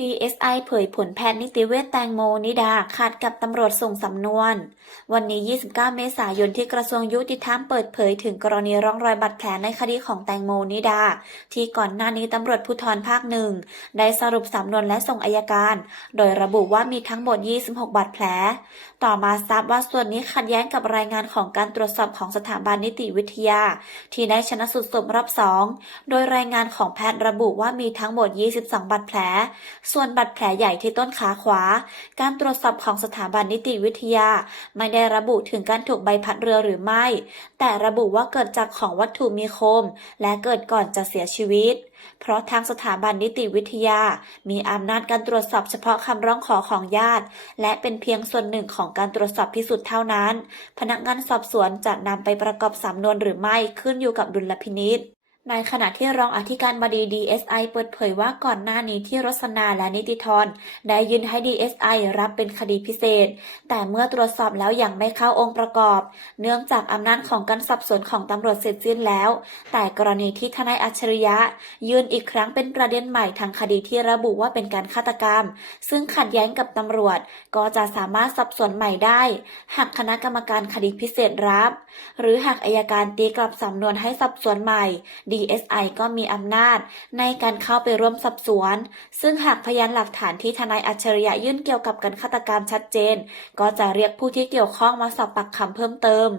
DSI เผยผลแพทย์นิติเวชแตงโมนิดาขาดกับตำรวจส่งสำนวน วันนี้ 29 เมษายนที่กระทรวงยุติธรรมเปิดเผยถึงกรณีร่องรอยบาดแผลในคดีของแตงโมนิดา ที่ก่อนหน้านี้ตำรวจภูธรภาคหนึ่งได้สรุปสำนวนและส่งอายการ โดยระบุว่ามีทั้งหมด 26 บาดแผล ต่อมาทราบว่าส่วนนี้ขัดแย้งกับรายงานของการตรวจสอบของสถาบันนิติวิทยา ที่ได้ชนะสูตรศพรอบสองโดยรายงานของแพทย์ระบุว่ามีทั้งหมด 22 บาดแผลส่วนบาดแผลใหญ่ที่ต้นขาขวา การตรวจสอบของสถาบันนิติวิทยา ไม่ได้ระบุถึงการถูกใบพัดเรือหรือไม่ แต่ระบุว่าเกิดจากของวัตถุมีคม และเกิดก่อนจะเสียชีวิต เพราะทางสถาบันนิติวิทยา มีอำนาจการตรวจสอบเฉพาะคำร้องขอของญาติ และเป็นเพียงส่วนหนึ่งของการตรวจสอบพิสูจน์เท่านั้น พนักงานสอบสวนจะนำไปประกอบสำนวนหรือไม่ขึ้นอยู่กับดุลพินิษ ในขณะที่รองอธิการบดี DSI เปิดเผยว่าก่อนหน้านี้ที่รสนาและนิติธรได้ยื่นให้ DSI รับเป็นคดีพิเศษ แต่เมื่อตรวจสอบแล้วยังไม่เข้าองค์ประกอบ เนื่องจากอำนาจของการสอบสวนของตำรวจเสร็จสิ้นแล้ว แต่กรณีที่ทนายอัจฉริยะ ยื่นอีกครั้งเป็นประเด็นใหม่ทางคดีที่ระบุว่าเป็นการฆาตกรรม ซึ่งขัดแย้งกับตำรวจ ก็จะสามารถสอบสวนใหม่ได้ หากคณะกรรมการคดีพิเศษรับ หรือหากอายการตีกลับสำนวนให้สอบสวนใหม่ DSI ก็มีอำนาจ ในการเข้าไปร่วมสอบสวน ซึ่งหากพยานหลักฐานที่ทนายอัจฉริยะยื่นเกี่ยวกับการฆาตกรรมชัดเจน ก็จะเรียกผู้ที่เกี่ยวข้องมาสอบปากคำเพิ่มเติม